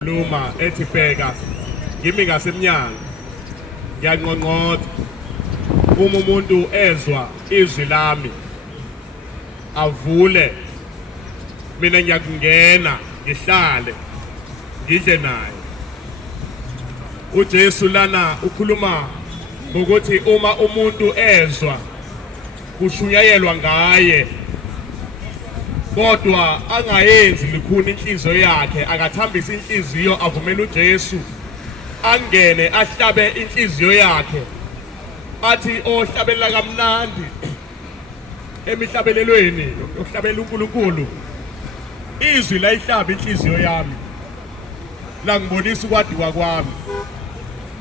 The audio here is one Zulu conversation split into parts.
Luma ethi bheka ngimi ngasemnyango uyanqonqotha uma umuntu ezwa izwi lami avule mina ngiyakungena ngihlale ngidle naye. uJesu lana ukhuluma ngokuthi uma umuntu ezwa kushunyayelwa ngaye kodwa angayenzi likhuni inhliziyo yakhe akathambisa inhliziyo avumela uJesu angene ahlabe inhliziyo yakhe athi ohlabelela kamnandi emihlabelelweni ohlabela uNkulunkulu izwi la ihlaba inhliziyo yami la ngibonisa ukwadiwa kwami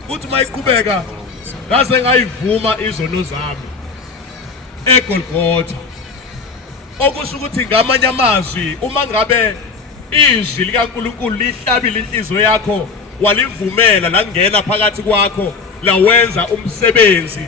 uthi mayiqhubeka ngaze ngayivuma izono zami eGolgotha. Okusho ukuthi ngamanye amazwi uma ngabe izwi likaNkulunkulu lihlabile inhliziyo yakho walivumela la ngena phakathi kwakho la wenza umsebenzi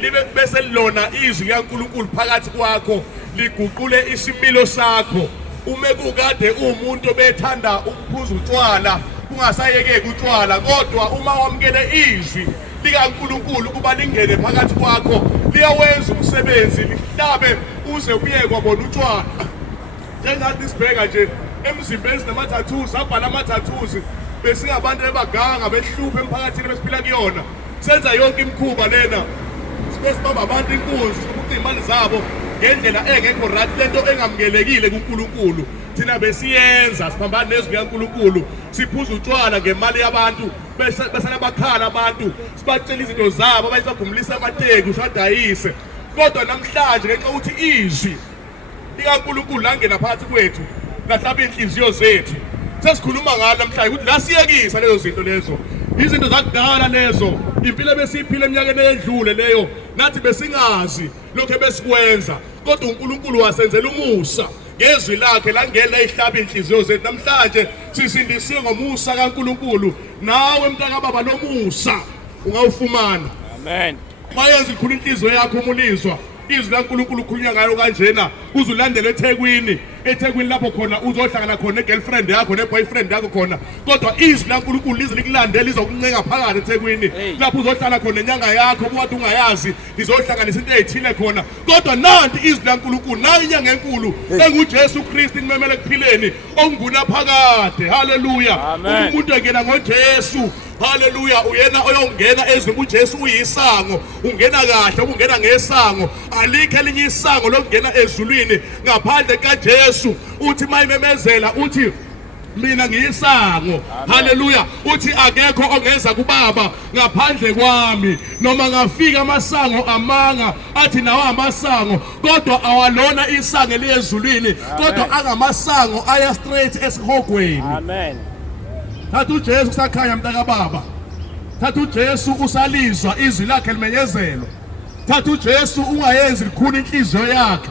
libe bese lona izwi likaNkulunkulu phakathi kwakho liguqule isimilo sakho. Uma kukade umuntu obethanda ukuphuza utshwala kungasayekeki utshwala kodwa uma wamkele izwi likaNkulunkulu kuba lingene phakathi kwakho liyawenza umsebenzi lihlabe uze uye kwabona utshwala. Njengathi sibheka nje emzimbeni sinama-tattoos abhala ama-tattoos besingabantu ebaganga behluphe emphakathini besiphila kuyona senza yonke imikhuba lena sibesibamba abantu inkunzi ukuthi imali zabo ngendlela engekho right lento engamukelekile kuNkulunkulu thina besiyenza siphambana nezwi likaNkulunkulu siphuza utshwala ngemali yabantu bese nabakhala abantu sibatshela izinto zabo abanye bagumulisa amateki usadayise. Kodwa namhlanje ngenxa ukuthi izwi likaNkulunkulu langena phakathi kwethu lahlaba inhliziyo zethu sesikhuluma ngalo namhlanje ukuthi lasiyekisa lezo zinto lezo izinto zakudala lezo impilo ebesiyiphila eminyakeni eyedlule leyo nathi besingazi lokho ebesikwenza kodwa uNkulunkulu wasenzela umusa ngezwi lakhe langena ihlaba inhliziyo zethu. Namhlanje sisindisiwe ngomusa kaNkulunkulu nawe mntaka baba lomusa ungawufumana. Amen. Mayenza ikhulu inhliziyo yakho umulizwa izwi laNkulunkulu ukhulunywa ngayo kanjena uzulandela eThekwini lapho khona uzohlangana khona negirlfriend yakho neboyfriend yakho khona kodwa izwi laNkulunkulu lize likulandela lizokuncenga phakathi eThekwini lapho uzohlala khona nenyanga yakho kade ungayazi lizohlanganisa into ezithile khona kodwa nanti izwi laNkulunkulu nayo inyanga enkulu enguJesu Kristu imemele ekuphileni ongunaphakade. Haleluya. Umuntu engena ngoJesu. Haleluya. Uyena oyongena ezweni uJesu uyisango ungena kahle ungena ngesango alikho elinye isango lokungena ezulwini ngaphandle kaJesu. Uthi mayimemezela uthi mina ngiyisango. Haleluya. Uthi akekho ongeza kubaba ngaphandle kwami noma ngafika amasango amanga athi nawo amasango kodwa awalona isango eliyezulwini kodwa angamasango aya straight esihogweni. Amen. Thatha uJesu kusakhanya mntaka baba. Thatha uJesu usalizwa izwi lakhe limenyezelwa. Thatha uJesu ungayenzi likhulu inhliziyo yakhe.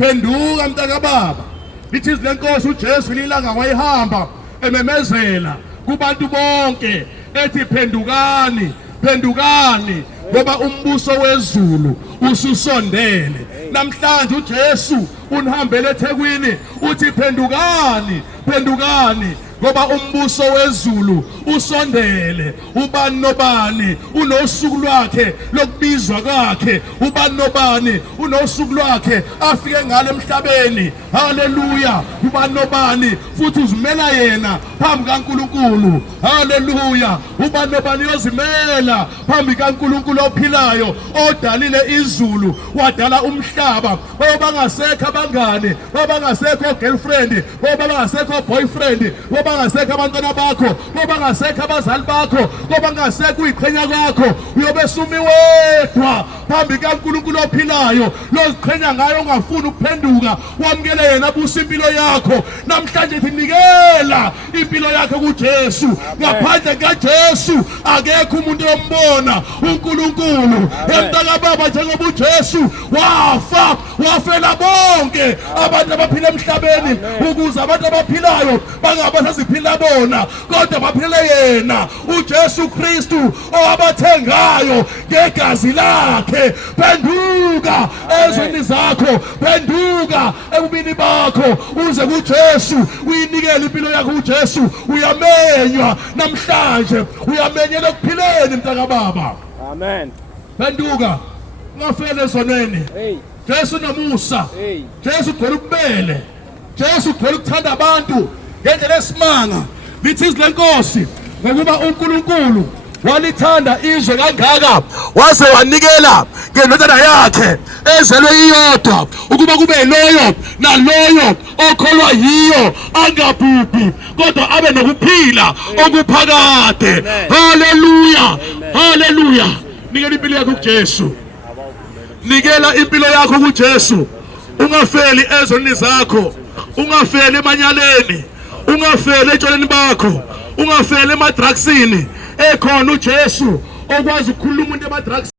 Phenduka mntaka baba. Lithi izwi lenkosi uJesu lilanga wayihamba ememezela kubantu bonke ethi phendukani phendukani ngoba umbuso wezulu ususondele. Namhlanje uJesu unihambele eThekwini uthi phendukani phendukani ngoba umbuso wezulu usondele. Ubani nobani unosuku lwakhe lokubizwa kwakhe. Ubani nobani unosuku lwakhe afike ngale emhlabeni. Haleluya. Ubani nobani futhi uzimela yena phambi kaNkulunkulu. Haleluya. Ubani nobani uyozimela phambi kaNkulunkulu ophilayo odalile izulu wadala umhlaba. Baba bangasekho abangane, baba bangasekho girlfriend, baba bangasekho boyfriend, baba bangasekho abantwana bakho, baba bangasekho abazali bakho, baba bangasekho uyiqhenya kwakho. Uyobe sumi wedwa phambi kaNkulunkulu ophilayo loziqhenya ngayo ungafuni ukuphenduka wamkele yena abusa impilo yakho. Namhlanje thinikela impilo yakho kuJesu. Ngaphandle kaJesu akekho umuntu ombona uNkulunkulu. Emntaka baba njengoba uJesu wafa wafela bonke abantu abaphila emhlabeni ukuze abantu abaphilayo bangabasaziphila bona kodwa baphile yena uJesu Kristu owabathengayo ngegazi lakhe. Phenduka ezweni zakho, phenduka ebubini bakho uze kuJesu uyinikele impilo yakho kuJesu. Uyamenywa namhlanje, uyamenyela ukuphileni mntaka baba. Amen. Phenduka, ungafele ezonweni. Jesu nomusa, Jesu ugcwele ububele, Jesu ugcwele ukuthanda abantu ngendlela esimanga. Lithi izwi lenkosi ngokuba uNkulunkulu walithanda izwe kangaka waze wanikela ngendodana yakhe ezelwe iyodwa ukuba kube loyo naloyo okholwa yiyo angabhubhi kodwa abe nokuphila okuphakade. Haleluya, haleluya. Nikela impilo yakho kuJesu, nikela impilo yakho kuJesu. Ungafeli ezonini zakho, ungafeli emanyaleni, ungafeli etshoneni bakho, ungafeli emadrugsini. Ekhona uJesu okwazi ukukhuluma umuntu emadrugs.